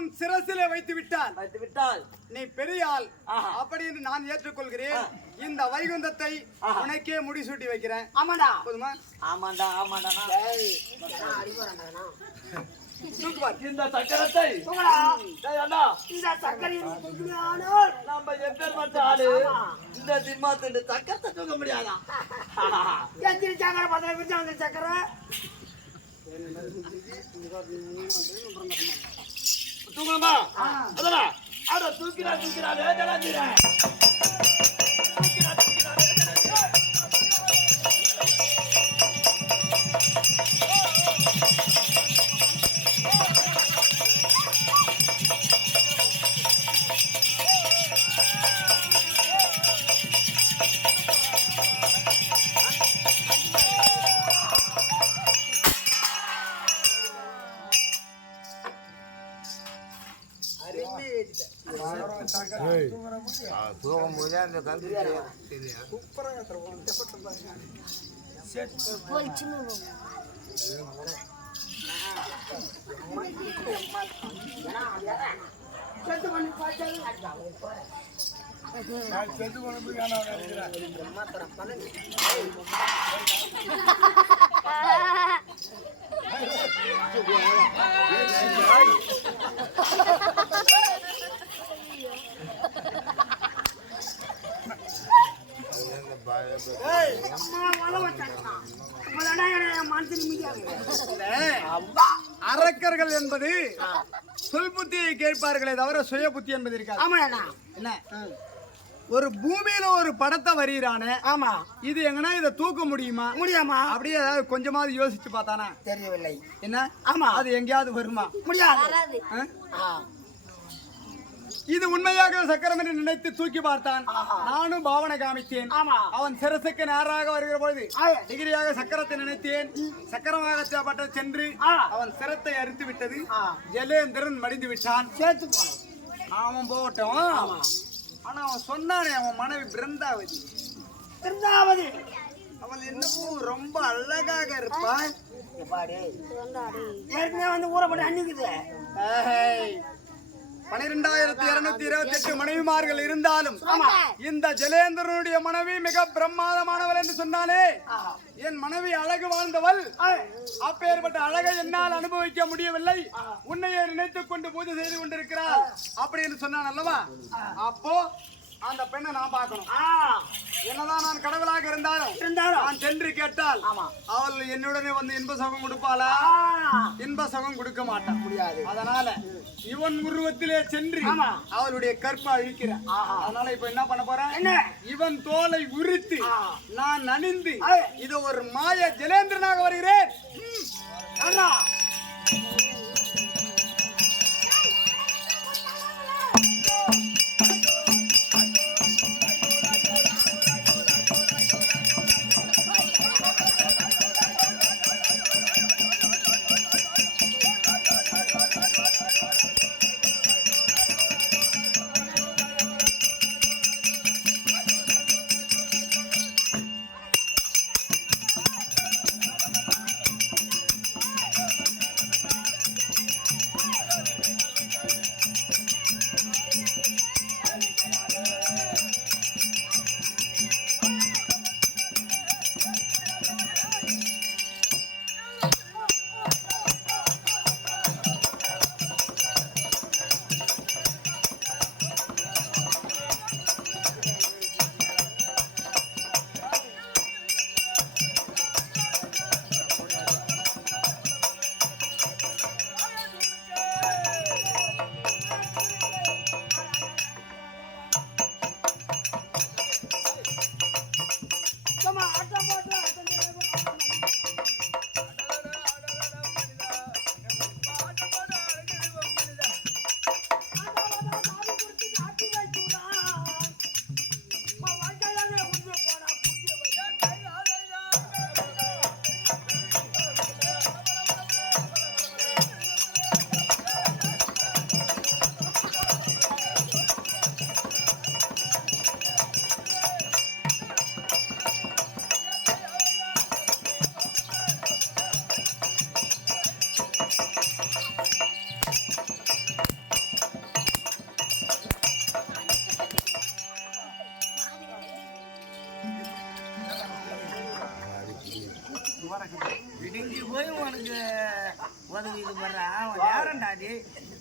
உன் சிரசிலே வைத்து விட்டால் நீ பெரிய ஆள் அப்படி என்று நான் ஏற்றுக்கொள்கிறேன். இந்த வைகுந்தத்தை உனக்கே முடிசூட்டி வைக்கிறேன். ஆமாடா போதுமா? ஆமாண்டா ஆமாண்டா. இந்த சக்கரத்தை இந்த சக்கரை நம்ம எப்பேற்பட்ட ஆளு இந்த திம்மாத்து சக்கரத்தை தூக்க முடியாதா? எத்தனை சக்கரை பத்திர சக்கரை தூங்கணுமா? அதெல்லாம் அட தூக்கிறா தூங்கும் போதே அந்த கல்வி அரக்கர்கள் என்பது சொல் புத்தியை கேட்பார்களே தவிர சுய புத்தி என்பது இருக்காது. என்ன ஒரு பூமியில ஒரு படத்தை வரையிறானே, ஆமா இது எங்கன்னா இதை தூக்க முடியுமா? அப்படியே ஏதாவது கொஞ்சமாவது யோசிச்சு பார்த்தானா? தெரியவில்லை. என்ன ஆமா அது எங்கேயாவது வருமா? முடியாது. இது உண்மையாக சக்கரம் என்று நினைத்து தூக்கி பார்த்தான். நானும் பாவனை காமித்தேன். அவன் சிரசுக்கு நேராக வருகிற பொழுது டிகிரியாக சக்கரத்தை நினைத்தேன். சக்கரமாக சென்று அவன் சிரத்தை அறுத்து விட்டது. ஜலேந்திரன் மடிந்து விட்டான். சேர்த்து போனோம். அவன் போகட்டும். ஆனா அவன் சொன்னானே அவன் மனைவி பிருந்தாவதி. அவள் என்னவோ ரொம்ப அழகாக இருப்பான். ஏற்கனவே வந்து ஊறப்பட்டு அன்னிக்குது. 12,228 மனைவிமார்கள் இருந்தாலும் இந்த ஜலேந்திரனுடைய மனைவி மிக பிரம்மாதமானவள் என்று சொன்னாலே, என் மனைவி அழகு வாழ்ந்தவள். அப்பேற்பட்ட அழகை என்னால் அனுபவிக்க முடியவில்லை. உன்னையே நினைத்துக் கொண்டு பூஜை செய்து கொண்டிருக்கிறாள் அப்படி என்று சொன்னான் அல்லவா? அப்போ அந்த பெண்ணை நான் பார்க்கணும். என்னதான் நான் கடவுளாக இருந்தாலும் நான் சென்று கேட்டால் அவள் என்னுடனே வந்து இன்ப சுகம் கொடுப்பாளா? இன்ப சுகம் கொடுக்க மாட்டான். முடியாது. அதனால இவன் உருவத்திலே சென்று அவளுடைய கற்பை அழிக்கிறேன். அதனால இப்ப என்ன பண்ண போறேன்? இவன் தோலை உரித்து நான் அணிந்து இது ஒரு மாய ஜலேந்திரனாக வருகிறேன்.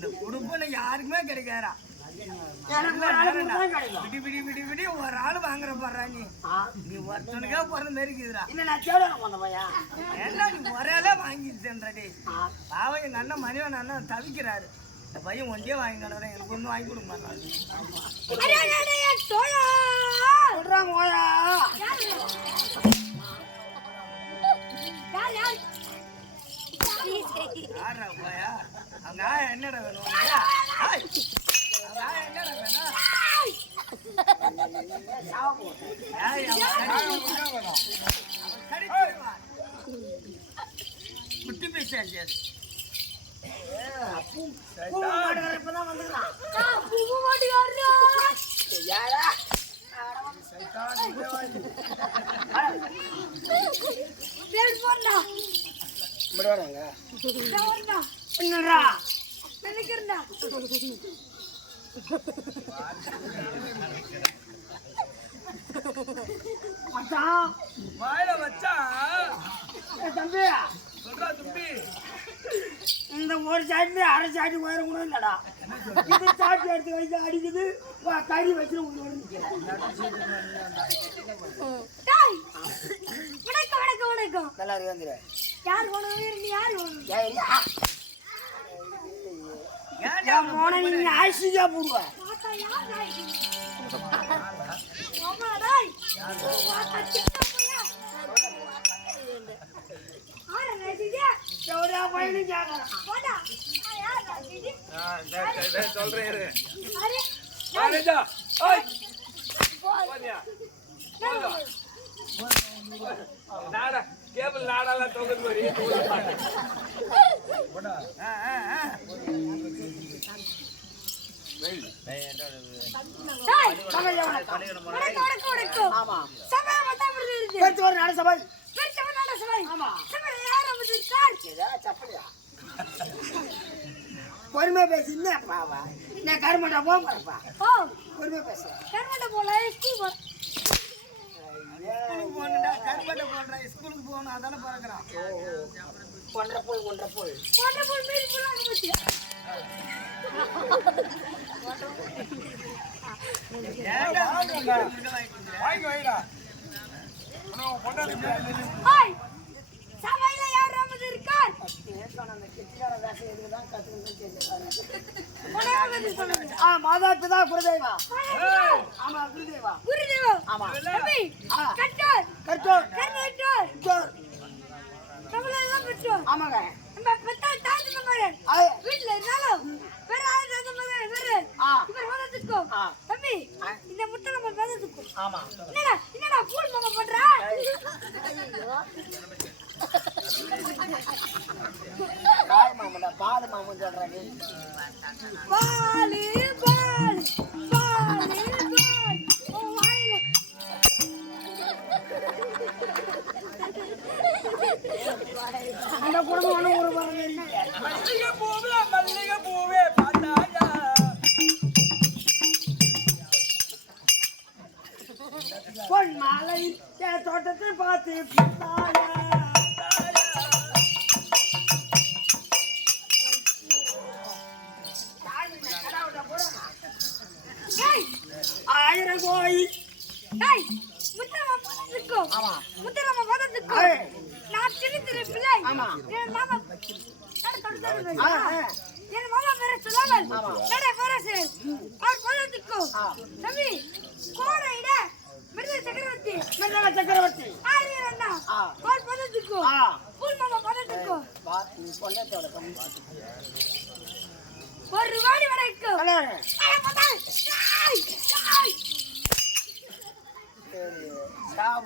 இந்த குடும்பம் யாருக்குமே கிடைக்காரா எனக்கு ஒரு ஆளு மட்டும்தான் கிடைக்கும். விடி விடி விடி விடி ஒரு ஆள் வாங்குற பாடுறா நீ ஒருத்தனுக்கே பிறந்த மாதிரி இருக்குதுடா இல்ல நான் தேடுறேன் அந்த பையன். ஏன்னா நீ ஒரேலே வாங்கிடுச்சேன்றடி பாவம் எங்க அண்ணன் மணிவன் அண்ணன் தவிக்கிறாரு இந்த பையன் ஒன்றே வாங்கி கிடக்குறேன் எனக்கு ஒன்றும் வாங்கி கொடுக்க மாட்டான் சொல்றாங்க ஓயா. யாரா போயா அவங்க என்னடா வேணும் உனக்கு? ஏய், அவங்க என்னடா வேணும் ஏய், அவன் கடிச்சிடுவான். குட்டி பேசாச்சு அது பூ மாட்டுக்காரர் இப்பதான் வந்துக்கிறான். யாரா? இப்படி வராங்க. என்னடா? மச்சான், வாயில வச்சா ஏய் தம்பி, சொல்றா தும்பி இந்த ஒரு சாட்டி அரை சாட்டி உயரம் கூட இல்லடா. இது சாட்டி எடுத்து வைத்து அடிக்குது, கறி வச்சு நல்லா இருக்கு வந்துரு. என் மோனை நீ ஆசியா போடுவ. எவரையா பையனு கேட்கறான். சொல்றேன் கேபிள் நாடெல்லாம் தொகுது மாதிரி பொறுமை பேசி கருமட்டா போப்பா. பொறுமை பேச கருப்பட்டை போடுறேன் ஸ்கூலுக்கு போகணும் அதான பறக்குறான் ஒன்றரை போய் வாங்கி வைடா மாதா பிதா குருதேவா. ஆமா குருதேவா. ஆமா கட்டோர். ஆமாங்க. வீட்டுல இருந்தாலும் தம்பி இந்த முட்டை நம்ம பதத்துக்கும் ஆமா. என்னடா பூல் மாமா பண்றா பால் மாமன் சொல்றாங்க. பாலு பாலு பாலு பால் ஓ வாயில அந்த குடும்பம் ஒண்ணு ஒரு பாருங்க. மல்லிகை பூவே பார்த்தாயா பொன் மாலை தோட்டத்தை பார்த்து பார்த்தாயா. ஆயிரம் கோயில். டேய் முத்தரமா பதத்துக்கும் ஆமா. முத்தரமா பதத்துக்கும் நான் சின்ன சின்ன பிள்ளை ஆமா. என் மாமா ஆ, என் மாமா பேர சொல்லாமல் நடை போராசு அவர் பதத்துக்கும் தம்பி கோடையிட மிருத சக்கரவர்த்தி மன்னவ சக்கரவர்த்தி. ஆரியர் அண்ணா அவர் பதத்துக்கும் பூல் மாமா பதத்துக்கும் ஒரு வாடி வரைக்கும்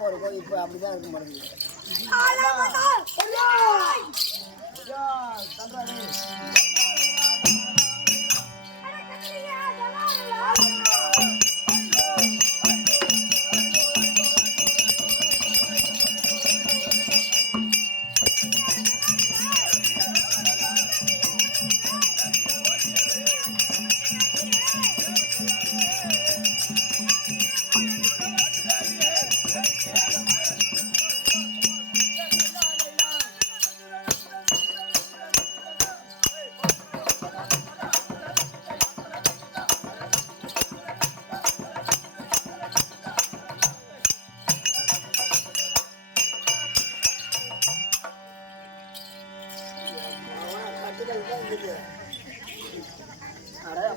ஒரு கோயில் இப்ப அப்படிதான் இருக்க மாட்டேங்குது.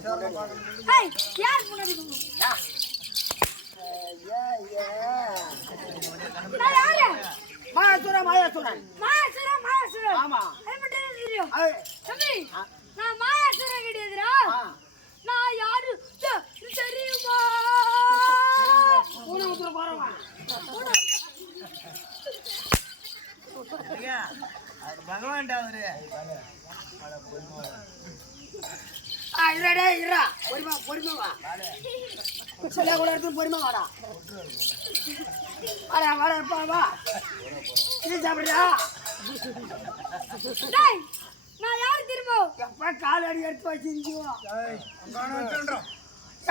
ஏய், யார் முன்னாடி போகணும்? நான் யாரு? மாயாசுரன் மாயாசுரன். ஆமா. அது மட்டும் எனக்கு தெரியும். ஏய், தம்பி, நான் மாயாசுரன் கிடையாதுடா. நான் யாரு தெரியுமா? ஊனமுத்திர போறவன். ஐயா, அவர் பகவான்டா அவரு. இருடா டேய், இருடா. பொறுமை வா. சில கூட எடுத்து பொறுமை வாடா. வாடா இருப்பா வா. இது சாப்பிடுறியா? டேய், நான் யாரு தெரியுமா? எப்ப காலடி எடுத்து வச்சிருந்தியோ,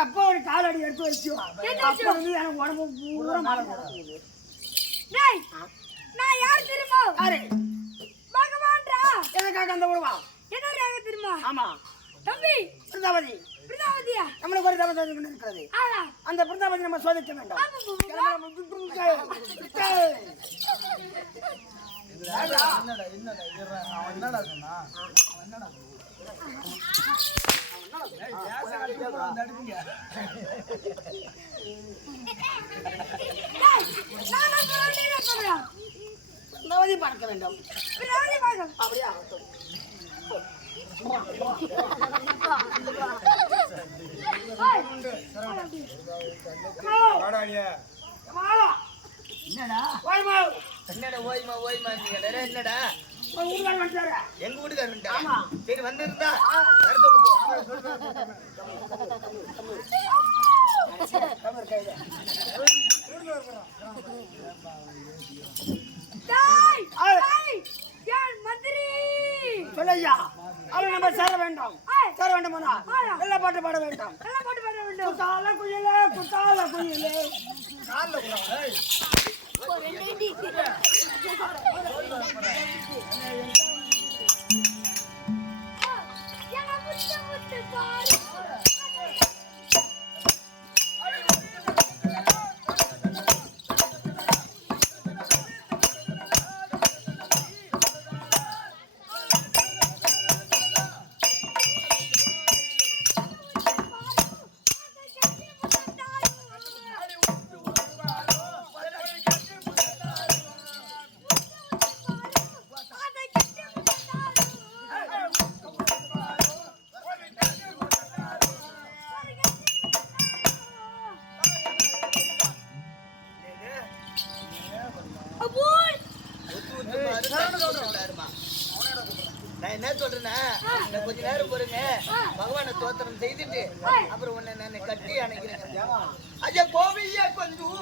எப்ப ஒரு காலடி எடுத்து வச்சியோ, அப்ப இருந்து எனக்கு உடம்பு பூரா மாலை போடுது. டேய், நான் யாரு தெரியுமா? யாரு? பகவான்டா. எனக்காக அந்த உருவா? என்ன யாரு தெரியுமா? ஆமா. தம்பி, பிருந்தாவதி. பிருந்தாவதியா? நம்மளுக்கு ஒரு தவறு கொண்டு இருக்கிறது. ஆமா. அந்த பிருந்தாவதி நம்ம சோதிக்க வேண்டும். பிருந்தாவதி பார்க்க வேண்டும். பிருந்தாவதி பார்க்க. அப்படியே ஆகட்டும். என்னடா ஓய்மா. என்னடா ஓய்மா என்னடா ஒரு ஊர்காரன் வந்துட்டாரு. எங்க வீட்டுக்காரன்டா ஆமா. சரி வந்திருந்தா வர சொல்லு போ. டேய், டேய், யார் மந்திரி? சொல்லையா, அவளை நம்ம சேர வேண்டும். சேர வேண்டுமானா எல்லா பாட்டு பாட வேண்டும். எல்லாம் போட்டு பாட வேண்டும். குத்தால குயிலே, குத்தால குயிலே. ஒரு ரெண்டு என்ன முத்து முத்து பாரு. அபூல், நான் என்ன சொல்றேன்னா கொஞ்ச நேரம் பொறுங்க பகவானை தோத்திரம் செய்துட்டு அப்புறம் உன்னை நான் கட்டி அணைக்கிறேன். ஐயா கோவிய கொஞ்சம்